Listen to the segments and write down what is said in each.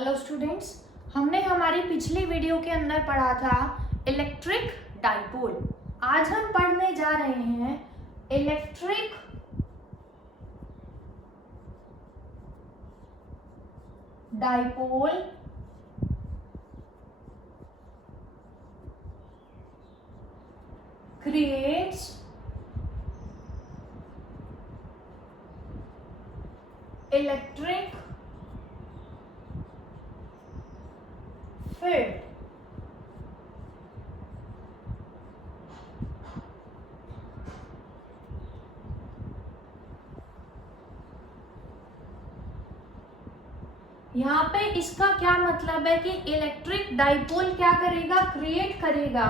Hello students, हमने हमारी पिछली वीडियो के अंदर पढ़ा था इलेक्ट्रिक डाइपोल। आज हम पढ़ने जा रहे हैं electric dipole creates electric field. यहाँ पे इसका क्या मतलब है कि इलेक्ट्रिक डाइपोल क्या करेगा, क्रिएट करेगा।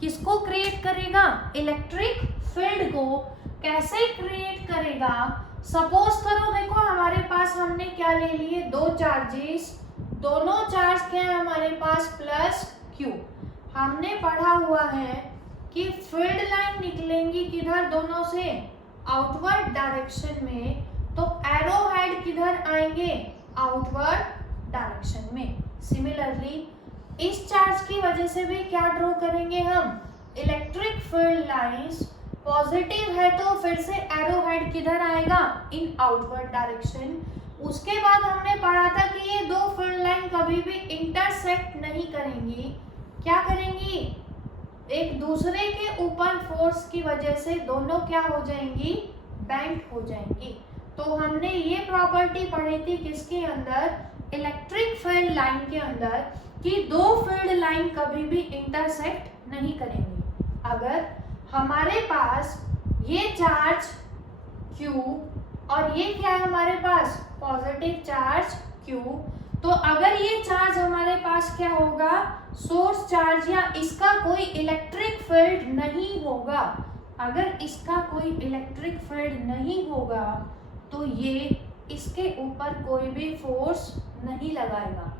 किसको क्रिएट करेगा? इलेक्ट्रिक फील्ड को। कैसे क्रिएट करेगा? सपोज करो, देखो हमारे पास हमने क्या ले लिए, दो चार्जेस, दोनों चार्ज क्या है हमारे पास, प्लस क्यू। हमने पढ़ा हुआ है कि फील्ड लाइन निकलेंगी किधर, दोनों से आउटवर्ड डायरेक्शन में, तो एरो हेड किधर आएंगे, आउटवर्ड डायरेक्शन में। सिमिलरली इस चार्ज की वजह से भी क्या ड्रॉ करेंगे हम, इलेक्ट्रिक फील्ड लाइंस। पॉजिटिव है तो फिर से एरो हेड किधर आएगा, इन आउटवर्ड डायरेक्शन। उसके बाद हमने पढ़ा था कि ये दो फील्ड लाइन कभी भी इंटरसेक्ट नहीं करेंगी। क्या करेंगी, एक दूसरे के ऊपर फोर्स की वजह से दोनों क्या हो जाएंगी, बेंड हो जाएंगी। तो हमने ये प्रॉपर्टी पढ़ी थी किसके अंदर, इलेक्ट्रिक फील्ड लाइन के अंदर, कि दो फील्ड लाइन कभी भी इंटरसेक्ट नहीं करेंगी। अगर हमारे पास ये चार्ज Q और ये क्या है हमारे पास, पॉजिटिव चार्ज Q, तो अगर ये चार्ज हमारे पास क्या होगा, सोर्स चार्ज, या इसका कोई इलेक्ट्रिक फील्ड नहीं होगा, अगर इसका कोई इलेक्ट्रिक फील्ड नहीं होगा तो ये इसके ऊपर कोई भी फोर्स नहीं लगाएगा।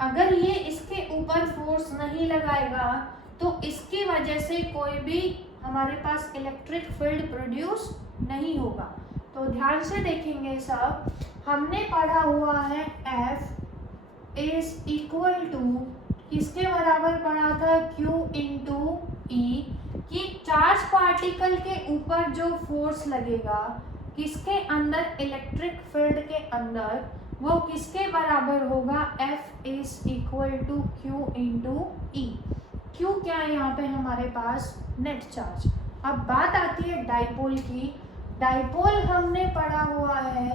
अगर ये इसके ऊपर फोर्स नहीं लगाएगा तो इसकी वजह से कोई भी हमारे पास इलेक्ट्रिक फील्ड प्रोड्यूस नहीं होगा। तो ध्यान से देखेंगे सब, हमने पढ़ा हुआ है F इज इक्वल टू, किसके बराबर पढ़ा था, Q इंटू E, कि चार्ज पार्टिकल के ऊपर जो फोर्स लगेगा किसके अंदर, इलेक्ट्रिक फील्ड के अंदर, वो किसके बराबर होगा, F is equal to Q into E। Q क्या है यहाँ पे हमारे पास, नेट चार्ज। अब बात आती है डाइपोल की। डाइपोल हमने पढ़ा हुआ है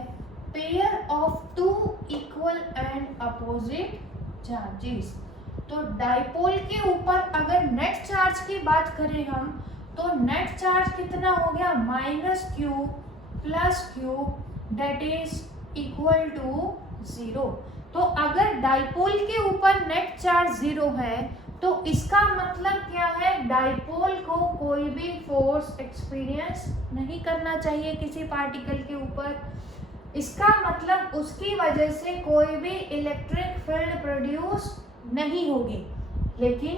pair of two equal and opposite charges. तो डाइपोल के ऊपर अगर नेट चार्ज की बात करें हम, तो नेट चार्ज कितना हो गया, minus Q plus Q, that is equal to 0। तो अगर डाइपोल के ऊपर नेट चार्ज 0 है तो इसका मतलब क्या है, डाइपोल को कोई भी फोर्स एक्सपीरियंस नहीं करना चाहिए किसी पार्टिकल के ऊपर। इसका मतलब उसकी वजह से कोई भी इलेक्ट्रिक फील्ड प्रोड्यूस नहीं होगी। लेकिन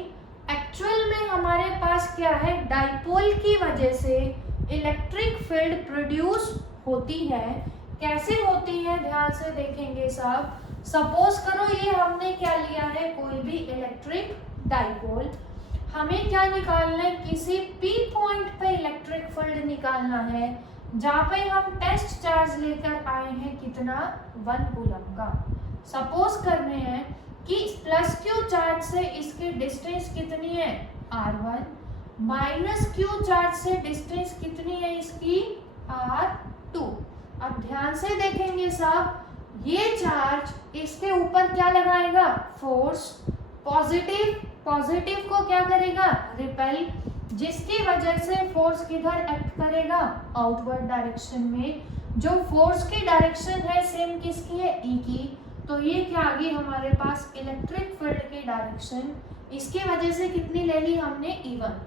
एक्चुअल में हमारे पास क्या है, डाइपोल की वजह से इलेक्ट्रिक फील्ड प्रोड्यूस होती है। कैसे होती है, ध्यान से देखेंगे सब। सपोज करो ये हमने क्या लिया है, कोई भी इलेक्ट्रिक डाइपोल, हमें क्या निकालना है, किसी P पॉइंट पे इलेक्ट्रिक फील्ड निकालना है, जहाँ पे हम टेस्ट चार्ज लेकर आए हैं कितना, 1 कूलम का। सपोज करने हैं कि प्लस Q चार्ज से इसकी डिस्टेंस कितनी है, R1, माइनस Q चार्ज से डिस्टेंस कितनी है इसकी, R2। अब ध्यान से देखेंगे सब, ये चार्ज इसके ऊपर क्या लगाएगा, फोर्स। पॉजिटिव को क्या करेगा, रिपेल, जिसकी वजह से फोर्स किधर एक्ट करेगा, आउटवर्ड डायरेक्शन में। जो फोर्स की डायरेक्शन है सेम किसकी है, E की। तो ये क्या आ गई हमारे पास, इलेक्ट्रिक फील्ड की डायरेक्शन। इसकी वजह से कितनी ले ली हमने, E1।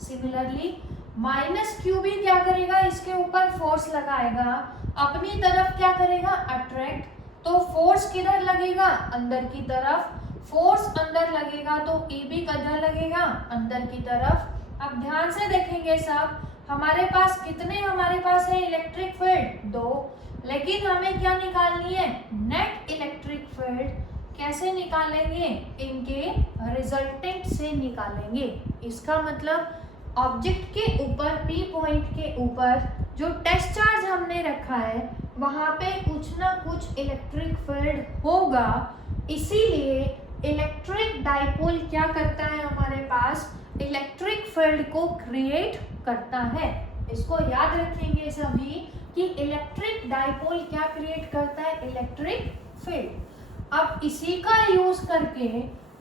सिमिलरली माइनस क्यू भी क्या करेगा, इसके ऊपर फोर्स लगाएगा, अपनी तरफ क्या करेगा, अट्रैक्ट। तो फोर्स किधर लगेगा, अंदर की तरफ। फोर्स अंदर लगेगा तो E भी किधर लगेगा, अंदर की तरफ। अब ध्यान से देखेंगे सब, हमारे पास कितने, हमारे पास है इलेक्ट्रिक फील्ड 2, लेकिन हमें क्या निकालनी है, नेट इलेक्ट्रिक फील्ड। कैसे निकालेंगे? इनके रिजल्टेंट से निकालेंगे। इसका मतलब ऑब्जेक्ट के ऊपर, पी पॉइंट के ऊपर जो टेस्ट चार्ज हमने रखा है वहाँ पे कुछ ना कुछ इलेक्ट्रिक फील्ड होगा, इसीलिए इलेक्ट्रिक डाइपोल क्या करता है हमारे पास? इलेक्ट्रिक फील्ड को क्रिएट करता है। इसको याद रखेंगे सभी कि इलेक्ट्रिक डाइपोल क्या क्रिएट करता है? Electric field. अब इसी का यूज करके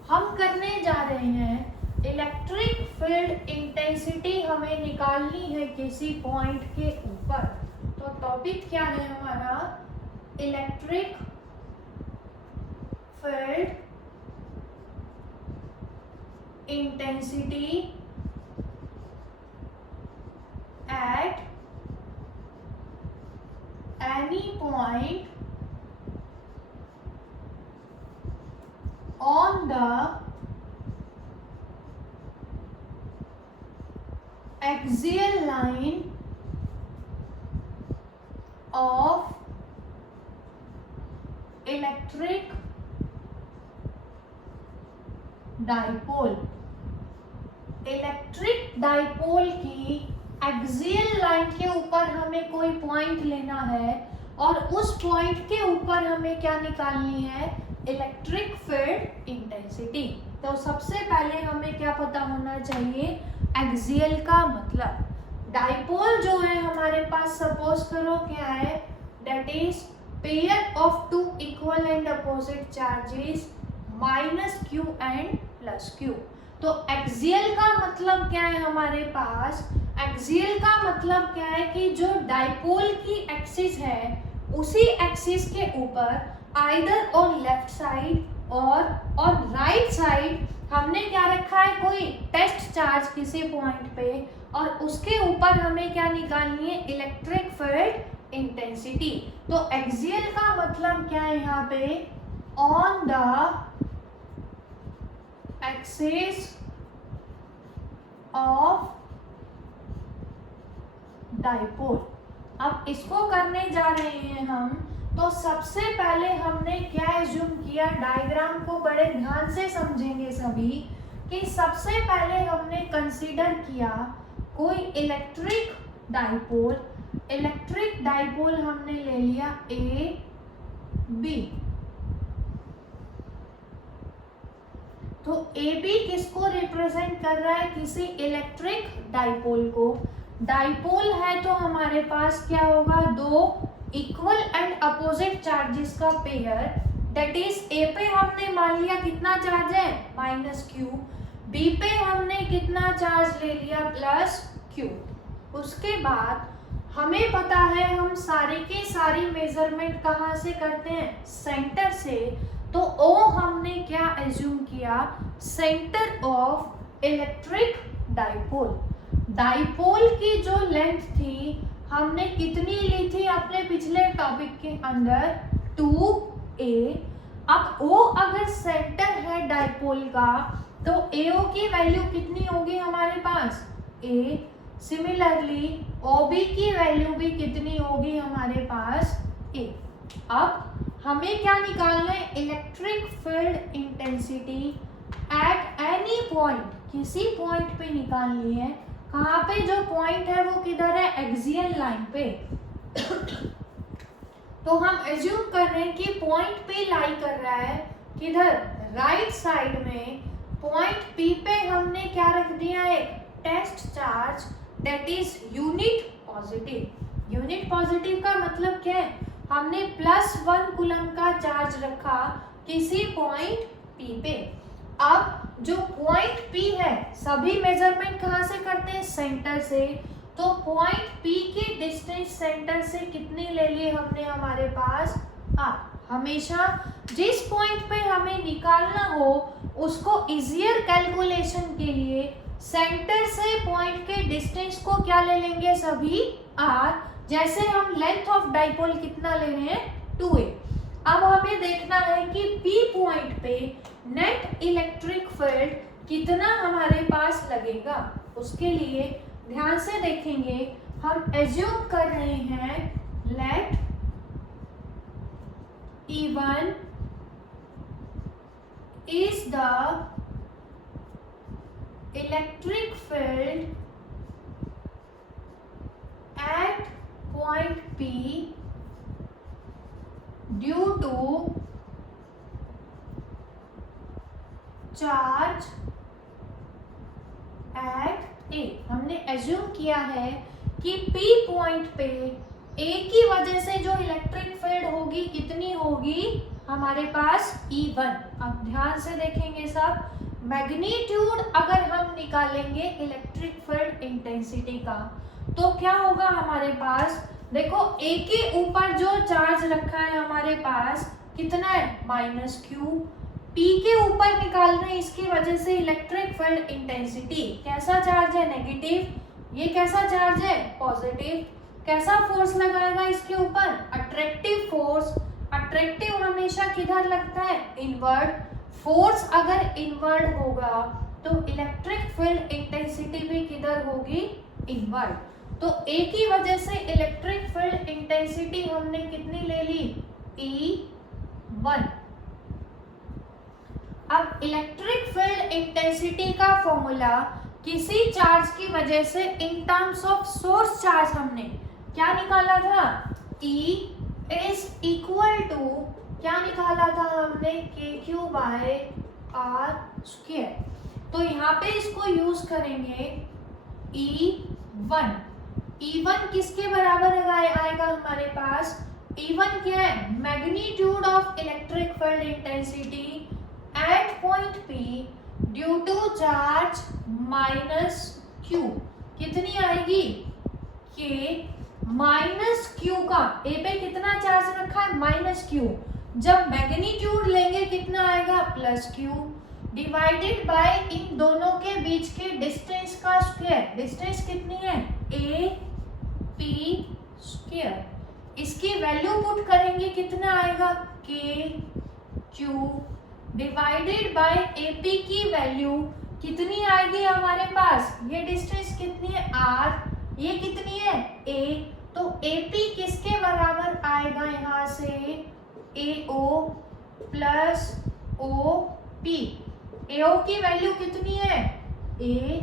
हम करने जा रहे हैं इलेक्ट्रिक फील्ड इंटेंसिटी हमें निकालनी है किसी पॉइंट के ऊपर। तो टॉपिक क्या है हमारा? Electric field intensity at any point on the axial line of electric dipole। Electric dipole की एक्सियल लाइन के ऊपर हमें कोई पॉइंट लेना है और उस पॉइंट के ऊपर हमें क्या निकालनी है? Electric field intensity. तो सबसे पहले हमें क्या पता होना चाहिए? एक्सियल का मतलब डाइपोल जो है हमारे पास, सपोज करो क्या है, that is pair of two equal and opposite charges minus Q and plus Q. तो एक्सियल का मतलब क्या है हमारे पास? एक्सियल का मतलब क्या है कि जो डाइपोल की एक्सिस है उसी एक्सिस के ऊपर आइदर ऑन लेफ्ट साइड और ऑन राइट साइड हमने क्या रखा है? कोई टेस्ट चार्ज किसी पॉइंट पे, और उसके ऊपर हमें क्या निकालनी है? Electric field intensity. तो एक्सियल का मतलब क्या है यहाँ पे? On the axis of dipole. अब इसको करने जा रहे हैं हम, तो सबसे पहले हमने क्या एज्यूम किया? डायग्राम को बड़े ध्यान से समझेंगे सभी कि सबसे पहले हमने कंसीडर किया कोई इलेक्ट्रिक डाइपोल। इलेक्ट्रिक डाइपोल हमने ले लिया ए बी। तो ए बी किसको रिप्रेजेंट कर रहा है? किसी इलेक्ट्रिक डाइपोल को। डाइपोल है तो हमारे पास क्या होगा? दो इक्वल एंड अपोजिट चार्जेस का पेयर, दैट इज ए पे हमने मान लिया कितना चार्ज है? Minus Q. बी पे हमने कितना चार्ज ले लिया? Plus Q. उसके बाद हमें पता है हम सारी की सारी मेजरमेंट कहाँ से करते हैं? सेंटर से। तो ओ हमने क्या एज्यूम किया? Centre of electric dipole. Dipole की जो लेंथ थी हमने कितनी ली थी अपने पिछले टॉपिक के अंदर? 2a। अब O अगर सेंटर है डाइपोल का तो AO की वैल्यू कितनी होगी हमारे पास? A। सिमिलरली OB की वैल्यू भी कितनी होगी हमारे पास? A। अब हमें क्या निकालना है? Electric field intensity at any point, किसी पॉइंट पे निकालनी है। कहाँ पे? जो पॉइंट है वो किधर है? एक्सियल लाइन पे। तो हम एज्यूम कर रहे हैं कि पॉइंट पे लाई कर रहा है किधर? राइट साइड में। पॉइंट पी पे हमने क्या रख दिया? एक test charge, that is unit positive. Unit positive का मतलब क्या है? हमने +1 कूलम का चार्ज रखा किसी पॉइंट पी पे। अब जो पॉइंट पी है, सभी मेजरमेंट कहाँ से करते हैं? सेंटर से। तो पॉइंट पी की डिस्टेंस सेंटर से कितनी ले लिए हमने हमारे पास? हमेशा जिस पॉइंट पे हमें निकालना हो उसको इजियर कैलकुलेशन के लिए सेंटर से पॉइंट के डिस्टेंस को क्या ले लेंगे सभी? r। जैसे हम लेंथ ऑफ डाइपोल कितना ले रहे हैं? 2a। अब हमें देखना है कि P पॉइंट पे नेट इलेक्ट्रिक फील्ड कितना हमारे पास लगेगा। उसके लिए ध्यान से देखेंगे, हम एज्यूम कर रहे हैं late E1 is the electric field at point P due to charge at A। हमने एज्यूम किया है कि P पॉइंट पे A की वजह से जो इलेक्ट्रिक फील्ड होगी कितनी होगी हमारे पास E1। अब ध्यान से देखेंगे सब, मैग्नीट्यूड अगर हम निकालेंगे इलेक्ट्रिक फील्ड इंटेंसिटी का तो क्या होगा हमारे पास, देखो A के ऊपर जो चार्ज रखा है हमारे पास कितना है -Q, P के ऊपर निकाल रहे हैं, इसकी वजह से इलेक्ट्रिक फील्ड इंटेंसिटी कैसा चार्ज है नेगेटिव, ये कैसा चार्ज है पॉजिटिव। कैसा फोर्स लगाएगा इसके ऊपर, अट्रैक्टिव फोर्स। अट्रैक्टिव हमेशा किधर लगता है, इनवर्ड। फोर्स अगर इनवर्ड होगा तो इलेक्ट्रिक फील्ड इंटेंसिटी भी किधर होगी, इनवर्ड। तो A की वजह से इलेक्ट्रिक फील्ड इंटेंसिटी हमने कितनी ले ली, E1। अब इलेक्ट्रिक फील्ड इंटेंसिटी का फॉर्मूला किसी चार्ज की वजह से in terms of source charge हमने क्या निकाला था, E इज इक्वल टू क्या निकाला था हमने, KQ/R²। तो यहाँ पे इसको यूज करेंगे E1। E1 किसके बराबर आएगा हमारे पास, E1 क्या है, magnitude of electric field intensity at point P due to charge -Q। कितनी आएगी, K -Q का, A पे कितना चार्ज रखा है -Q, जब मैग्नीट्यूड लेंगे कितना आएगा +Q, डिवाइडेड बाय इन दोनों के बीच के डिस्टेंस का स्क्वायर। डिस्टेंस कितनी है, AP²। इसकी वैल्यू पुट करेंगे कितना आएगा, KQ डिवाइडेड बाय AP की वैल्यू कितनी आएगी हमारे पास, ये डिस्टेंस कितनी है R, ये कितनी है A। तो AP किसके बराबर आएगा यहाँ से, AO + OP। AO की वैल्यू कितनी है A,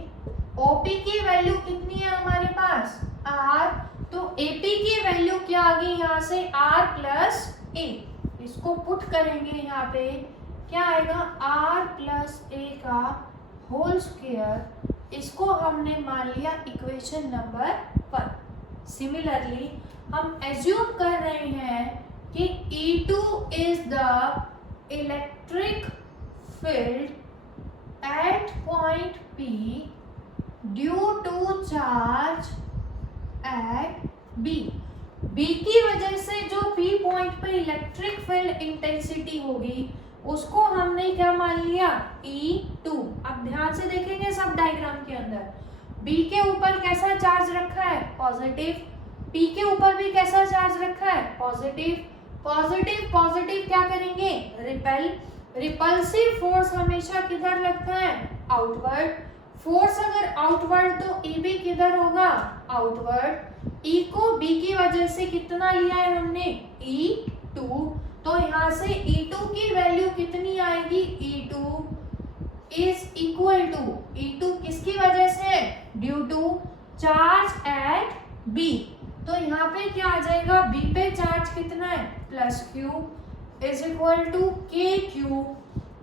OP की वैल्यू कितनी है हमारे पास R। तो AP की वैल्यू क्या आ गई यहाँ से, R + A। इसको पुट करेंगे यहाँ पे क्या आएगा, R + A का होल स्क्वायर। इसको हमने मान लिया इक्वेशन नंबर 1। सिमिलरली हम एज्यूम कर रहे हैं कि E2 is the electric field at point P due to charge at B। B की वजह से जो P पॉइंट पे इलेक्ट्रिक फील्ड इंटेंसिटी होगी उसको हमने क्या मान लिया, E2। अब ध्यान से देखेंगे सब डायग्राम के अंदर, B के ऊपर कैसा चार्ज रखा है, पॉजिटिव। P के ऊपर भी कैसा चार्ज रखा है, पॉजिटिव। पॉजिटिव पॉजिटिव क्या करेंगे, रिपेल। रिपल्सिव फोर्स हमेशा किधर लगता है, आउटवर्ड। फोर्स अगर आउटवर्ड तो E भी किधर होगा, आउटवर्ड। E को B की वजह से कितना लिया है हमने, E2। तो यहाँ से E2 की वैल्यू कितनी आएगी, E2 is equal to, E2 किसकी वजह से, due to charge at B। तो यहाँ पे क्या आ जाएगा, B पे चार्ज कितना है +Q is equal to KQ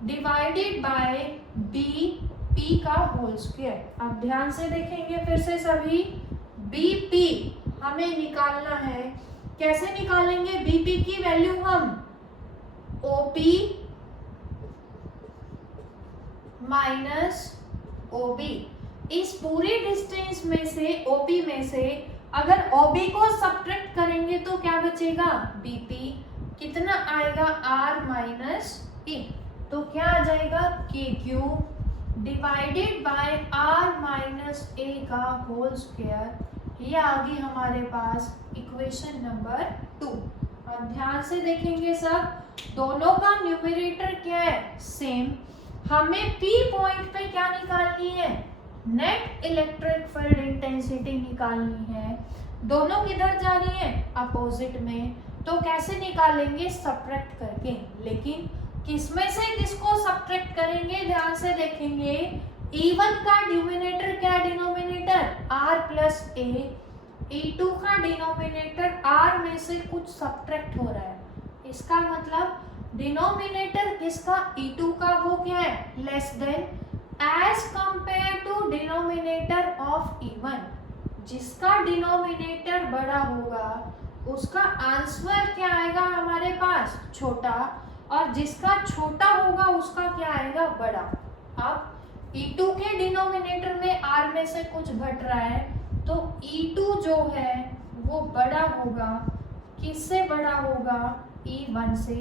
divided by BP का होल स्क्वायर। अब ध्यान से देखेंगे फिर से सभी, BP हमें निकालना है। कैसे निकालेंगे BP की वैल्यू, हम OP - OB। इस पूरे डिस्टेंस में से OP में से अगर OB को सब्ट्रैक्ट करेंगे तो क्या बचेगा, BP। कितना आएगा, R - A। तो क्या आ जाएगा, KQ divided by R - A का होल स्क्वायर। ये आ गई हमारे पास इक्वेशन नंबर 2। और ध्यान से देखेंगे सब, दोनों का न्यूमरेटर क्या है, सेम। हमें P पॉइंट पे क्या निकालनी है, नेट इलेक्ट्रिक फील्ड इंटेंसिटी निकालनी है। दोनों किधर जा रही है, अपोजिट में। तो कैसे निकालेंगे, सब्ट्रैक्ट करके। लेकिन किसमें से किसको सब्ट्रैक्ट करेंगे, ध्यान से देखेंगे। E1 का डिनोमिनेटर क्या है, डिनोमिनेटर R प्लस ए, E2 का डिनोमिनेटर R में से कुछ सब्ट्रैक्ट हो रहा है, इसका मतलब डिनोमिनेटर किसका, E2 का, वो क्या है, less than as compare to denominator of E1। जिसका डिनोमिनेटर बड़ा होगा उसका आंसर क्या आएगा हमारे पास, छोटा, और जिसका छोटा होगा उसका क्या आएगा, बड़ा। अब E2 के डिनोमिनेटर में R में से कुछ घट रहा है, तो E2 जो है वो बड़ा होगा, किससे बड़ा होगा, E1 से,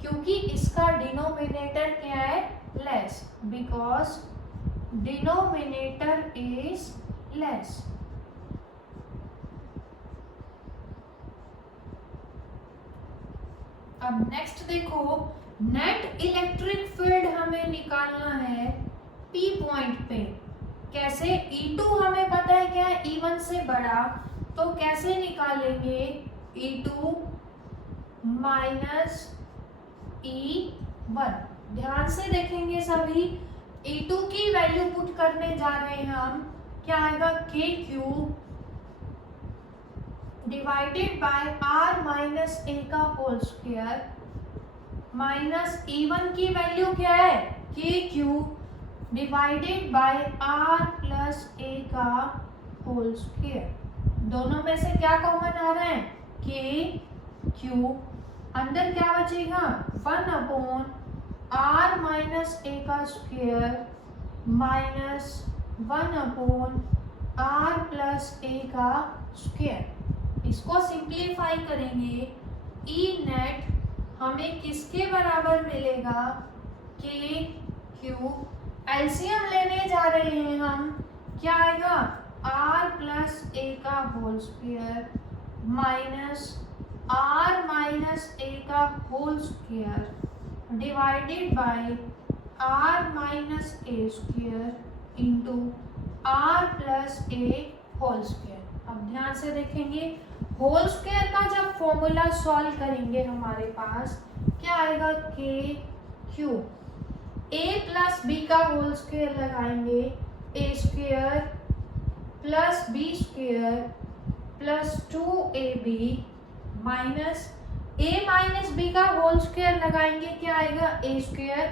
क्योंकि इसका डिनोमिनेटर क्या है, less, because denominator is less. अब नेक्स्ट देखो, नेट इलेक्ट्रिक फील्ड हमें निकालना है P पॉइंट पे। कैसे, E2 हमें पता है क्या है, E1 से बड़ा, तो कैसे निकालेंगे, E2 माइनस E1। ध्यान से देखेंगे सभी, E2 की वैल्यू पुट करने जा रहे हैं हम, क्या आएगा, K cube divided by R minus A का होल स्क्वायर, माइनस E1 की वैल्यू क्या है, K cube divided by R plus A का होल स्क्वायर। दोनों में से क्या कॉमन आ रहा है, K क्यूब, अंदर क्या बचेगा, 1 अपॉन R माइनस ए का square minus 1 upon R plus A का स्क्वायर। इसको सिंप्लीफाई करेंगे, E नेट हमें किसके बराबर मिलेगा, K क्यूब, एलसीएम लेने जा रहे हैं हम, क्या आएगा, R प्लस ए का whole square minus R minus A का whole square divided by R minus A square into R plus A whole square. अब ध्यान से देखेंगे, होल स्क्वायर का जब फॉर्मूला सॉल्व करेंगे हमारे पास क्या आएगा, K cube, A plus B का होल स्क्वायर लगाएंगे, A square plus B square plus 2ab minus A minus B का होल स्क्वायर लगाएंगे, क्या आएगा, A square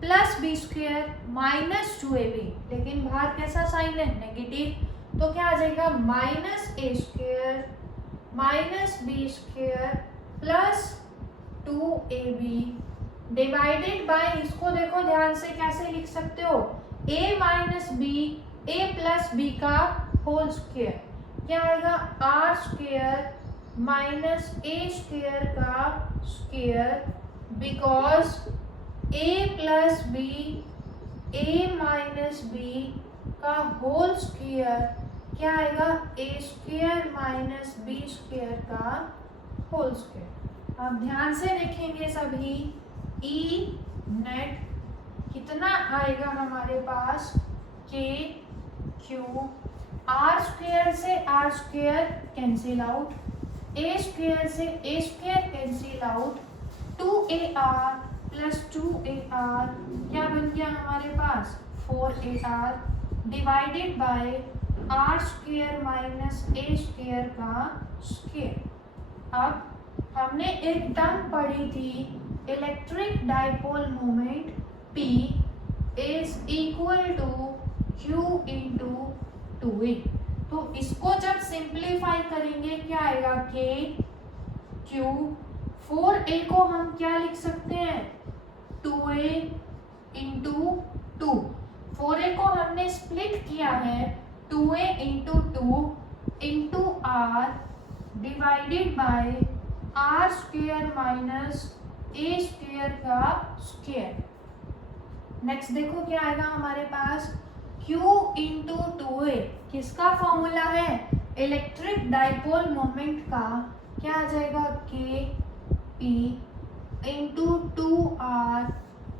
plus B square minus 2ab, लेकिन बाहर कैसा साइन है, नेगेटिव, तो क्या आ जाएगा, minus A square minus B square plus 2ab divided by, इसको देखो ध्यान से कैसे लिख सकते हो, a minus B, A plus B का होल स्क्वायर, क्या आएगा, R square minus A square का square, because a plus B, A minus B का होल स्क्वायर क्या आएगा, A square minus B square का होल स्क्वायर। अब ध्यान से देखेंगे सभी, ई नेट कितना आएगा हमारे पास, के क्यू, आर स्क्वायर से R square cancel out, A square से A square cancel out, 2ar plus 2ar क्या बन गया हमारे पास, 4ar divided by R square minus A square का स्क्वायर। अब हमने एक टर्म पढ़ी थी, electric dipole moment P is equal to Q into 2a। तो इसको जब सिंप्लीफाई करेंगे क्या आएगा, K Q, 4a को हम क्या लिख सकते हैं, 2a इंटू 2, 4a को हमने स्प्लिट किया है, 2a into 2 into r divided by R square minus A square का स्क्वायर। नेक्स्ट देखो क्या आएगा हमारे पास, Q इंटू 2a, किसका फॉर्मूला है, इलेक्ट्रिक डाइपोल मोमेंट का, क्या आ जाएगा, K P into 2r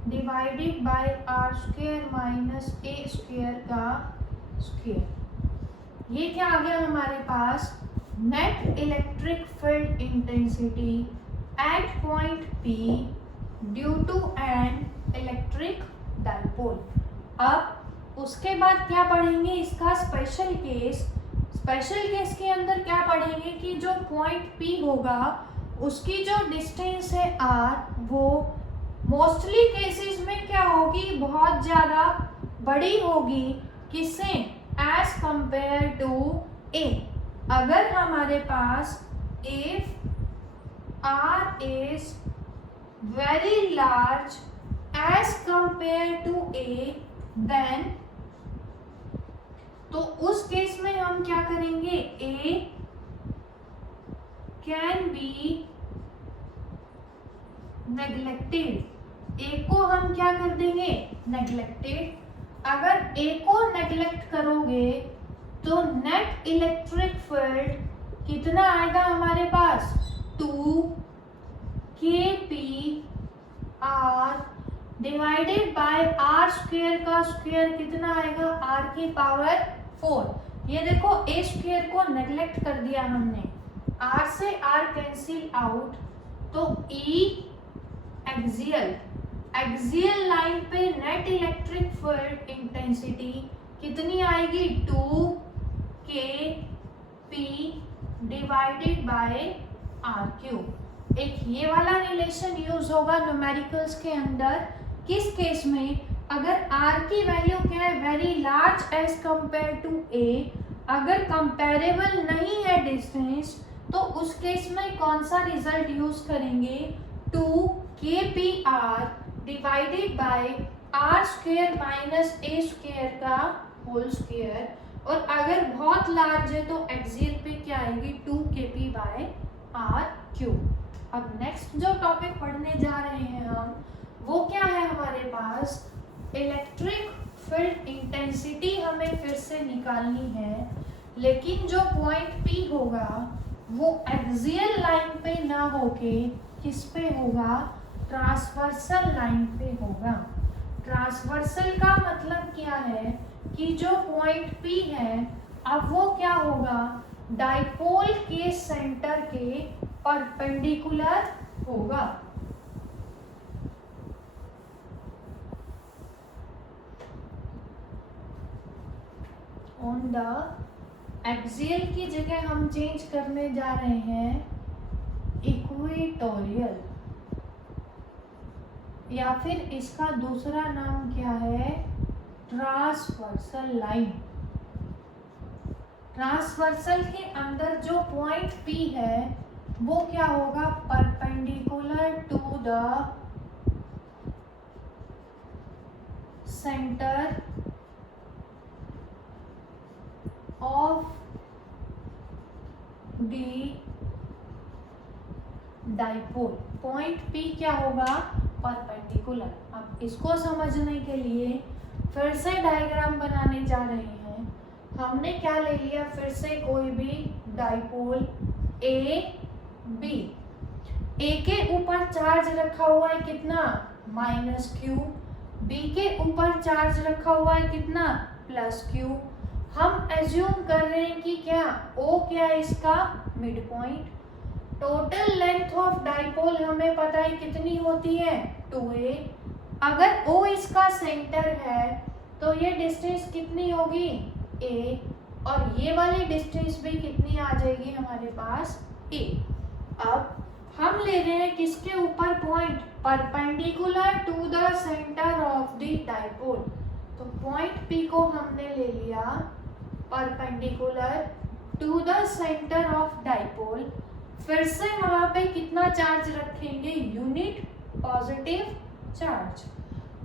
divided by R square minus A square का स्क्वायर। ये क्या आ गया हमारे पास, net electric field intensity at point P due to an electric dipole. अब उसके बाद क्या पढ़ेंगे, इसका स्पेशल केस। स्पेशल केस के अंदर क्या पढ़ेंगे कि जो पॉइंट P होगा उसकी जो डिस्टेंस है R, वो मोस्टली केसेस में क्या होगी, बहुत ज़्यादा बड़ी होगी, किससे, एज कंपेयर टू A। अगर हमारे पास if R is very large as compare to A, then तो उस केस में हम क्या करेंगे, A can be neglected. A को हम क्या कर देंगे, नेग्लेक्टेड। अगर A को नेग्लेक्ट करोगे तो नेट इलेक्ट्रिक फील्ड कितना आएगा हमारे पास, 2 kp r divided by r square का स्क्वायर कितना आएगा, r की पावर 4। ये देखो a स्क्वायर को नेग्लेक्ट कर दिया हमने, r से r कैंसिल आउट, तो E एक्सियल लाइन पे नेट इलेक्ट्रिक फील्ड इंटेंसिटी कितनी आएगी, 2 kp divided by r cube. एक ये वाला रिलेशन यूज होगा न्यूमेरिकल्स के अंदर, किस केस में, अगर r की वैल्यू क्या है, very large as compare to A, अगर कंपेरेबल नहीं है डिस्टेंस, तो उस केस में कौन सा रिजल्ट यूज करेंगे, 2 kpr divided by r square minus a square का होल स्क्वायर। और अगर बहुत लार्ज है तो एक्सियल पे क्या आएगी, 2 kp बाय r क्यूब। अब नेक्स्ट जो टॉपिक पढ़ने जा रहे हैं हम, वो क्या है हमारे पास, इलेक्ट्रिक फील्ड इंटेंसिटी हमें फिर से निकालनी है, लेकिन जो पॉइंट P होगा वो एक्सियल लाइन पे ना होके किस पे होगा, ट्रांसवर्सल लाइन पे होगा। ट्रांसवर्सल का मतलब क्या है कि जो पॉइंट P है, अब वो क्या होगा, डाइपोल के सेंटर के परपेंडिकुलर होगा। ऑन द एक्सियल की जगह हम चेंज करने जा रहे हैं इक्वेटोरियल, या फिर इसका दूसरा नाम क्या है, ट्रांसवर्सल लाइन। ट्रांसवर्सल के अंदर जो पॉइंट P है वो क्या होगा, perpendicular to the centre of the dipole. Point P क्या होगा, परपेंडिकुलर। अब इसको समझने के लिए फिर से डायग्राम बनाने जा रहे हैं। हमने क्या ले लिया, फिर से कोई भी डाइपोल A B, A के ऊपर चार्ज रखा हुआ है कितना, -q, B के ऊपर चार्ज रखा हुआ है कितना, +q। हम एज्यूम कर रहे हैं कि क्या O क्या है इसका, mid point. Total length of dipole हमें पता है कितनी होती है, 2a। अगर O इसका सेंटर है तो ये डिस्टेंस कितनी होगी, a, और ये वाली डिस्टेंस भी कितनी आ जाएगी हमारे पास, a। अब हम ले रहे हैं किसके ऊपर point, perpendicular to the centre of the dipole. तो पॉइंट P को हमने ले लिया perpendicular to the centre of dipole. फिर से वहां पे कितना चार्ज रखेंगे, यूनिट पॉजिटिव चार्ज।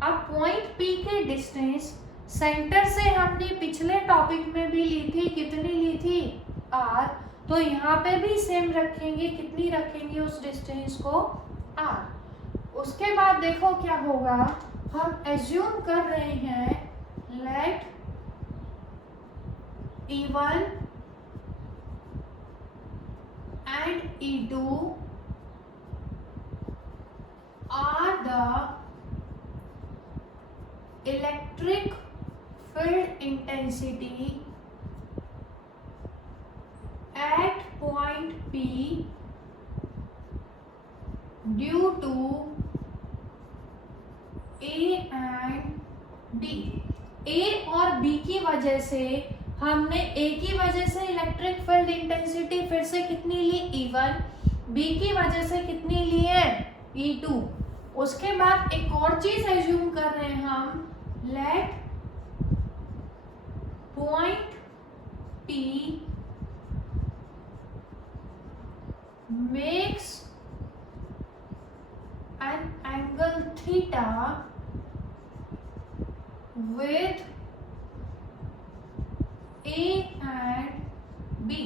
अब पॉइंट P के डिस्टेंस सेंटर से हमने पिछले टॉपिक में भी ली थी, कितनी ली थी, r, तो यहाँ पे भी सेम रखेंगे, कितनी रखेंगे उस डिस्टेंस को, r। उसके बाद देखो क्या होगा, हम एज्यूम कर रहे हैं, late E1 and E2 are the electric field intensity at point P due to D. A और बी की वजह से हमने ए की वजह से इलेक्ट्रिक फील्ड इंटेंसिटी फिर से कितनी ली E1, बी की वजह से कितनी ली है E2। उसके बाद एक और चीज एज्यूम कर रहे हैं हम, let point P makes an angle theta with A and B।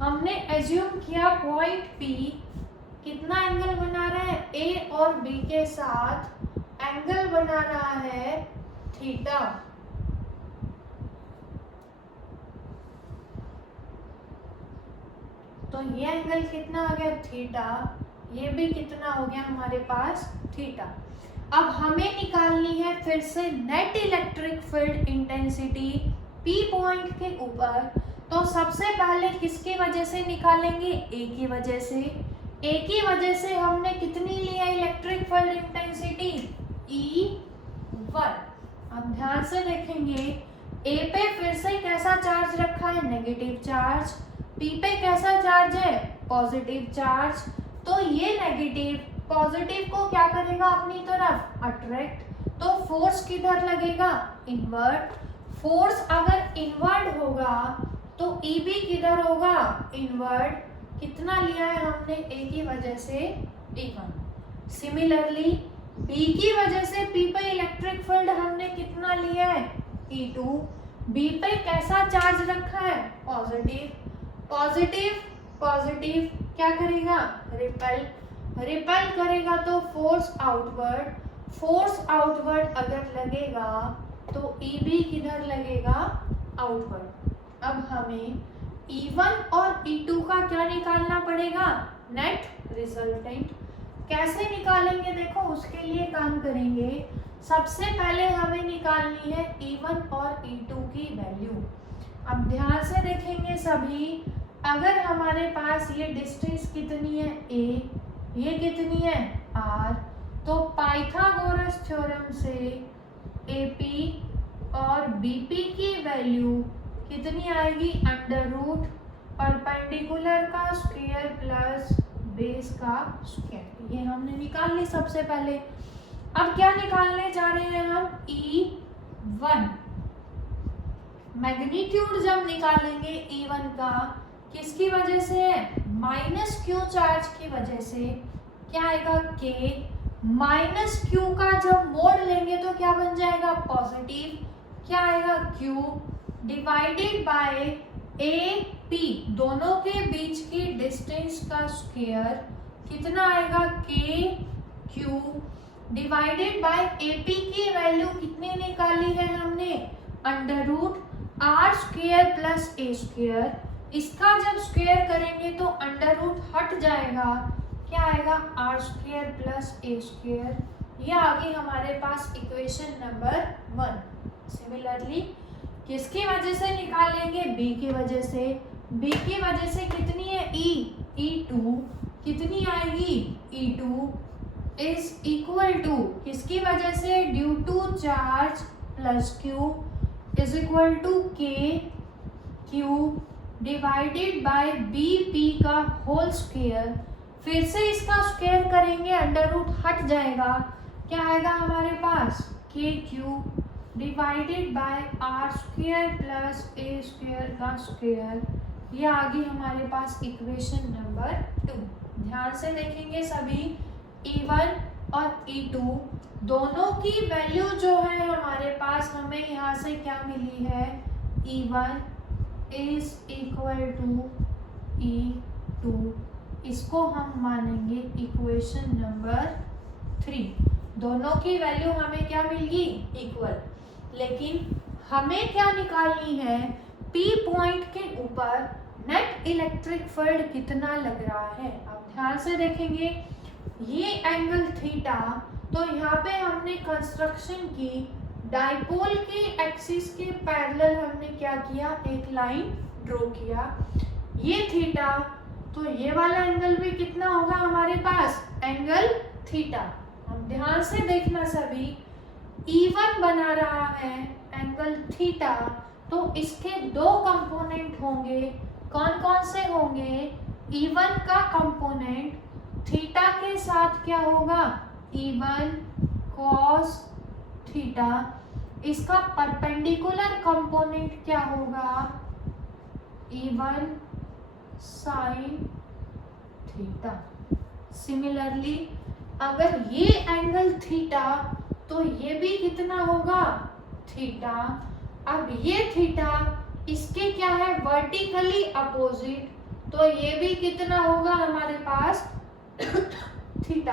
हमने एज्यूम किया पॉइंट P कितना एंगल बना रहा है, A और B के साथ एंगल बना रहा है थीटा। तो ये एंगल कितना आ गया थीटा, ये भी कितना हो गया हमारे पास थीटा। अब हमें निकालनी है फिर से net electric field intensity P point के ऊपर। तो सबसे पहले किसकी वजह से निकालेंगे, A की वजह से। A की वजह से हमने कितनी लिया इलेक्ट्रिक फील्ड इंटेंसिटी E1। अब ध्यान से देखेंगे A पे फिर से कैसा चार्ज रखा है, नेगेटिव चार्ज। P पे कैसा चार्ज है, पॉजिटिव चार्ज। तो ये नेगेटिव पॉजिटिव को क्या करेगा अपनी तरफ अट्रैक्ट। तो फोर्स किधर लगेगा, इनवर्ड। फोर्स अगर इनवर्ड होगा तो EB किधर होगा, इनवर्ड। कितना लिया है हमने A की वजह से E1। सिमिलरली B की वजह से P पे इलेक्ट्रिक फील्ड हमने कितना लिया है E2। B पे कैसा चार्ज रखा है, पॉजिटिव। पॉजिटिव पॉजिटिव क्या करेगा, रिपेल। रिपेल करेगा तो फोर्स आउटवर्ड। फोर्स आउटवर्ड अगर लगेगा तो EB किधर लगेगा, आउटवर्ड। अब हमें E1 और E2 का क्या निकालना पड़ेगा, नेट रिजल्टेंट। कैसे निकालेंगे, देखो उसके लिए काम करेंगे। सबसे पहले हमें निकालनी है E1 और E2 की वैल्यू। अब ध्यान से देखेंगे सभी, अगर हमारे पास ये डिस्टेंस कितनी है A, ये कितनी है R, तो पाइथागोरस थ्योरम से AP और BP की वैल्यू कितनी आएगी, अंडर रूट परपेंडिकुलर का स्क्वायर प्लस बेस का स्क्वायर। ये हमने निकाल ली सबसे पहले। अब क्या निकालने जा रहे हैं हम, E1। मैग्नीट्यूड जब निकालेंगे E1 का, किसकी वजह से है, माइनस Q चार्ज की वजह से। क्या आएगा, K माइनस Q का जब मोड लेंगे तो क्या बन जाएगा, पॉजिटिव। क्या आएगा, Q डिवाइडेड बाय AP, दोनों के बीच की डिस्टेंस का स्क्वायर। कितना आएगा, KQ डिवाइडेड बाय AP की वैल्यू कितनी निकाली है हमने, under root R square plus A square. इसका जब स्क्वायर करेंगे तो अंडर रूट हट जाएगा, क्या आएगा, R square plus A square. ये आ गई हमारे पास इक्वेशन नंबर 1। सिमिलरली किसकी वजह से निकालेंगे, B की वजह से। B की वजह से कितनी है, E2 कितनी आएगी, E2 इज इक्वल टू किसकी वजह से, due to charge plus Q is equal to KQ divided by BP का होल स्क्वायर। फिर से इसका स्क्वायर करेंगे, अंडर रूट हट जाएगा, क्या आएगा हमारे पास, KQ divided by R square plus A square का स्क्वायर। ये आ गई हमारे पास इक्वेशन नंबर 2। ध्यान से देखेंगे सभी, E1 और E2 दोनों की वैल्यू जो है हमारे पास, हमें यहाँ से क्या मिली है, E1 is equal to E2। इसको हम मानेंगे इक्वेशन नंबर 3। दोनों की वैल्यू हमें क्या मिली, इक्वल। लेकिन हमें क्या निकालनी है, P पॉइंट के ऊपर नेट इलेक्ट्रिक फील्ड कितना लग रहा है। अब ध्यान से देखेंगे, ये एंगल थीटा, तो यहाँ पे हमने कंस्ट्रक्शन की, डाइपोल के एक्सिस के पैरेलल हमने क्या किया, एक लाइन ड्रॉ किया। ये थीटा, तो ये वाला एंगल भी कितना होगा हमारे पास, एंगल थीटा। अब ध्यान से देखना सभी, E1 बना रहा है एंगल थीटा, तो इसके दो कंपोनेंट होंगे। कौन कौन से होंगे? E1 का कंपोनेंट थीटा के साथ क्या होगा? E1 cos theta. इसका परपेंडिकुलर कंपोनेंट क्या होगा? E1 sin theta. सिमिलरली अगर ये एंगल थीटा तो ये भी कितना होगा? थीटा। अब ये थीटा इसके क्या है? वर्टिकली अपोजिट, तो ये भी कितना होगा हमारे पास? थीटा।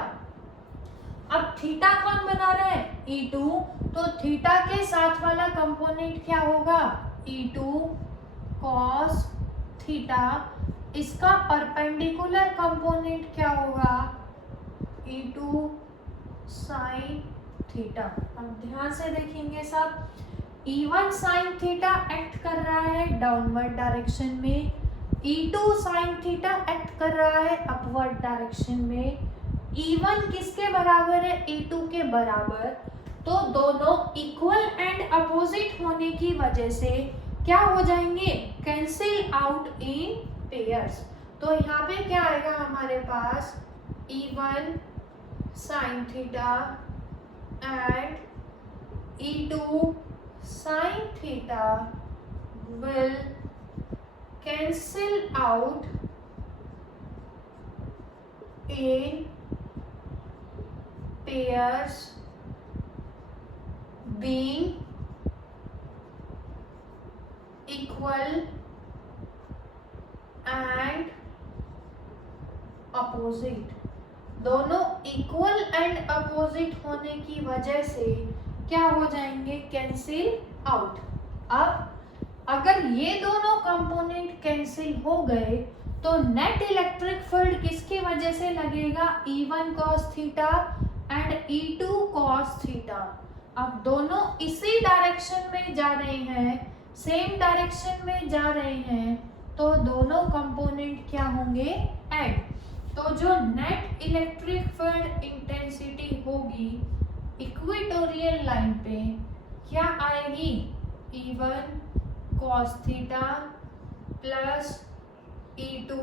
अब थीटा कौन बना रहा है? E2, तो थीटा के साथ वाला कंपोनेंट क्या होगा? E2 cos theta. इसका परपेंडिकुलर कंपोनेंट क्या होगा? E2 sin theta. अब ध्यान से देखेंगे सब। E1 sin थीटा एक्ट कर रहा है डाउनवर्ड डायरेक्शन में, E2 sin थीटा एक्ट कर रहा है अपवर्ड डायरेक्शन में। E1 किसके बराबर है? E2 के बराबर। तो दोनों इक्वल एंड अपोजिट होने की वजह से क्या हो जाएंगे? Cancel out in pairs. तो यहाँ पे क्या आएगा हमारे पास? E1 sin theta and E2 sin theta will cancel out in pairs being equal and opposite। दोनों इक्वल एंड अपोजिट होने की वजह से क्या हो जाएंगे? Cancel out. अब अगर ये दोनों कंपोनेंट कैंसिल हो गए तो नेट इलेक्ट्रिक फील्ड किसकी वजह से लगेगा? E1 cos theta and E2 cos theta. अब दोनों इसी डायरेक्शन में जा रहे हैं, सेम डायरेक्शन में जा रहे हैं, तो दोनों कंपोनेंट क्या होंगे? ऐड। तो जो नेट इलेक्ट्रिक फील्ड इंटेंसिटी होगी इक्वेटोरियल लाइन पे क्या आएगी? E1 cos theta plus E2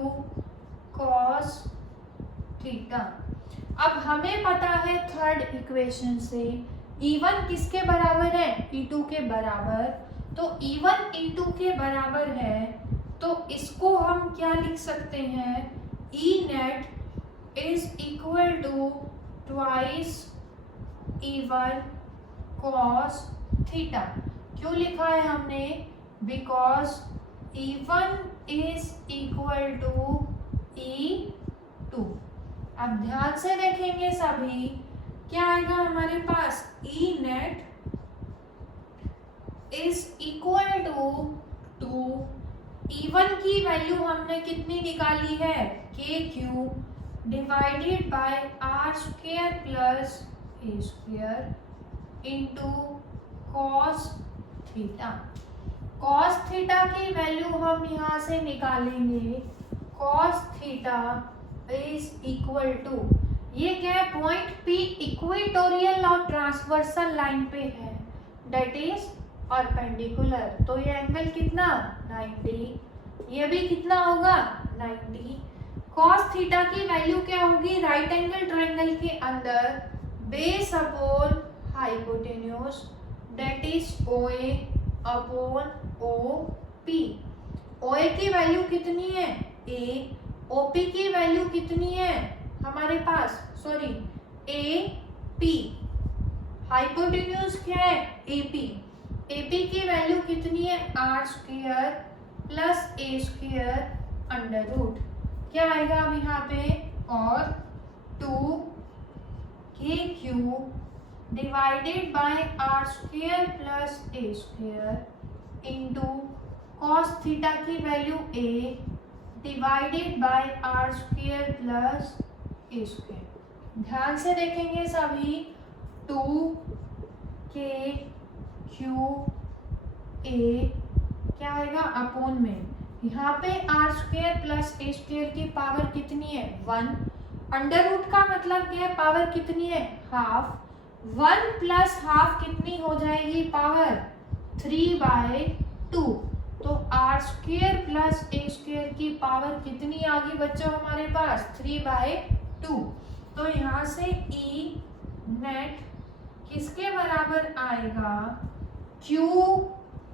cos theta. अब हमें पता है थर्ड इक्वेशन से E1 किसके बराबर है? E2 के बराबर। तो E1 E2 के बराबर है, तो इसको हम क्या लिख सकते हैं? E net is equal to twice E1 cos theta. क्यों लिखा है हमने? Because E1 is equal to E2। अब ध्यान से देखेंगे सभी, क्या आएगा हमारे पास? E net is equal to E1 की वैल्यू हमने कितनी निकाली है? KQ divided by R square plus A square into cos theta. cos theta की वैल्यू हम यहाँ से निकालेंगे। cos theta is equal to, ये क्या है? पॉइंट P इक्वेटोरियल और ट्रांसवर्सल लाइन पे है, डेट इज परपेंडिकुलर। तो ये एंगल कितना? 90। ये भी कितना होगा? 90। cos थीटा की वैल्यू क्या होगी? राइट एंगल ट्रायंगल के अंदर base upon hypotenuse that is OA upon OP। OA की वैल्यू कितनी है? A। OP की वैल्यू कितनी है हमारे पास? Sorry, AP। हाइपोटेन्यूज क्या है? AP। AP की वैल्यू कितनी है? R square plus A square under root. क्या आएगा अब यहाँ पे? और 2KQ divided by R square plus A square into cos theta की value A divided by R square plus A square. ध्यान से देखेंगे सभी, 2KQ A क्या आएगा? अपोन में यहाँ पे R square plus A square की पावर कितनी है? 1। अंडर रूट का मतलब क्या है? पावर कितनी है? हाफ। 1 प्लस हाफ कितनी हो जाएगी पावर 3/2। तो R square plus A square की पावर कितनी आ गई बच्चों हमारे पास 3/2। तो यहाँ से ई नेट किसके बराबर आएगा Q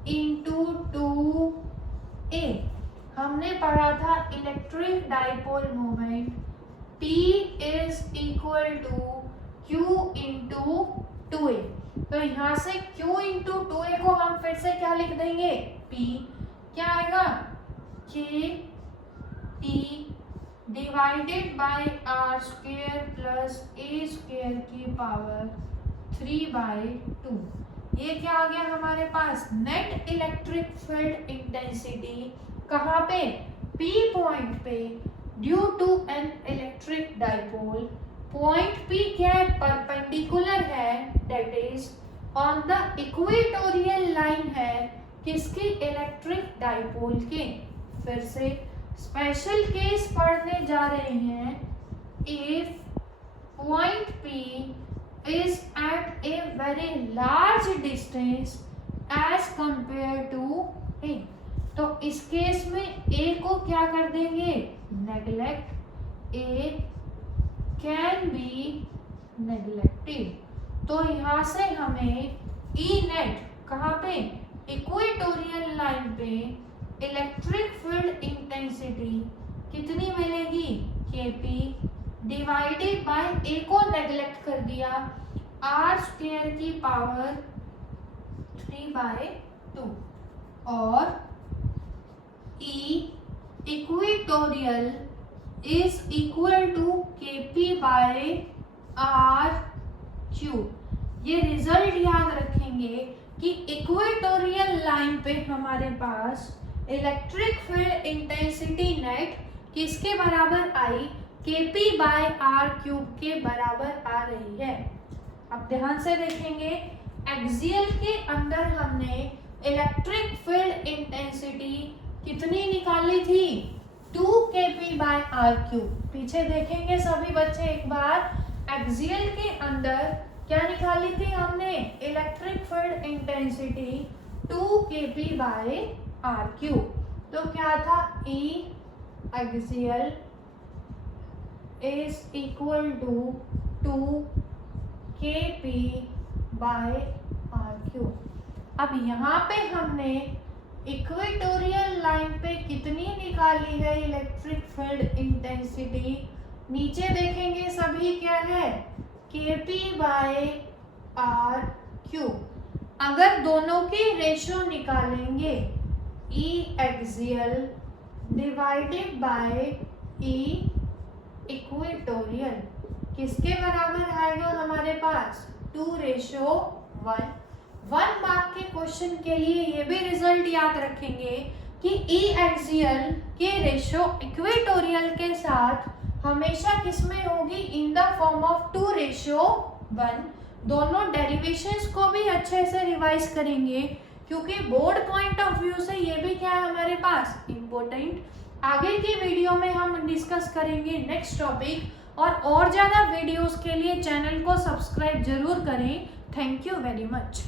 इंटू 2a। हमने पढ़ा था electric dipole moment P is equal to Q into 2a। तो यहाँ से Q इंटू 2a को हम फिर से क्या लिख देंगे P क्या आएगा K T divided by R square plus A square की पावर 3/2। ये क्या आ गया हमारे पास नेट इलेक्ट्रिक फील्ड इंटेंसिटी कहाँ पे P पॉइंट पे due to an electric dipole. Point P क्या है परपेंडिकुलर है that is on the equatorial line है किसकी इलेक्ट्रिक डाइपोल के। फिर से स्पेशल केस पढ़ने जा रहे हैं। If point P is at a very large distance as compared to A। तो इस केस में A को क्या कर देंगे neglect. A can be neglected। तो यहाँ से हमें E नेट कहाँ पे इक्वेटोरियल लाइन पे इलेक्ट्रिक फील्ड इंटेंसिटी कितनी मिलेगी Kp डिवाइडेड बाय ए को नेग्लेक्ट कर दिया आर स्क्वेयर की पावर 3/2 और E equatorial is equal to Kp by R cube. ये रिजल्ट याद रखेंगे कि इक्वेटोरियल लाइन पे हमारे पास इलेक्ट्रिक फील्ड इंटेंसिटी नेट किसके बराबर आई Kp बाय आर क्यूब के बराबर आ रही है। अब ध्यान से देखेंगे एक्सियल के अंदर हमने इलेक्ट्रिक फील्ड इंटेंसिटी कितनी निकाली थी 2 Kp बाय आर क्यूब। पीछे देखेंगे सभी बच्चे एक बार एक्सियल के अंदर क्या निकाली थी हमने electric field intensity 2 Kp by R cube. तो क्या था E axial is equal to 2 Kp by r cube. अब यहाँ पे हमने इक्वेटोरियल लाइन पे कितनी निकाली है इलेक्ट्रिक फील्ड इंटेंसिटी। नीचे देखेंगे सभी क्या है Kp बाय आर क्यूब। अगर दोनों की रेशो निकालेंगे E axial divided by E equatorial किसके बराबर आएगा हमारे पास 2:1। 1 मार्क के क्वेश्चन के लिए ये भी रिजल्ट याद रखेंगे कि ई एक्सियल के रेशो इक्वेटोरियल के साथ हमेशा किसमें होगी इन द फॉर्म ऑफ 2:1। दोनों डेरिवेशंस को भी अच्छे से रिवाइज करेंगे क्योंकि बोर्ड पॉइंट ऑफ व्यू से ये भी क्या है हमारे पास इम्पोर्टेंट। आगे की वीडियो में हम डिस्कस करेंगे नेक्स्ट टॉपिक और ज़्यादा वीडियोस के लिए चैनल को सब्सक्राइब जरूर करें। Thank you very much.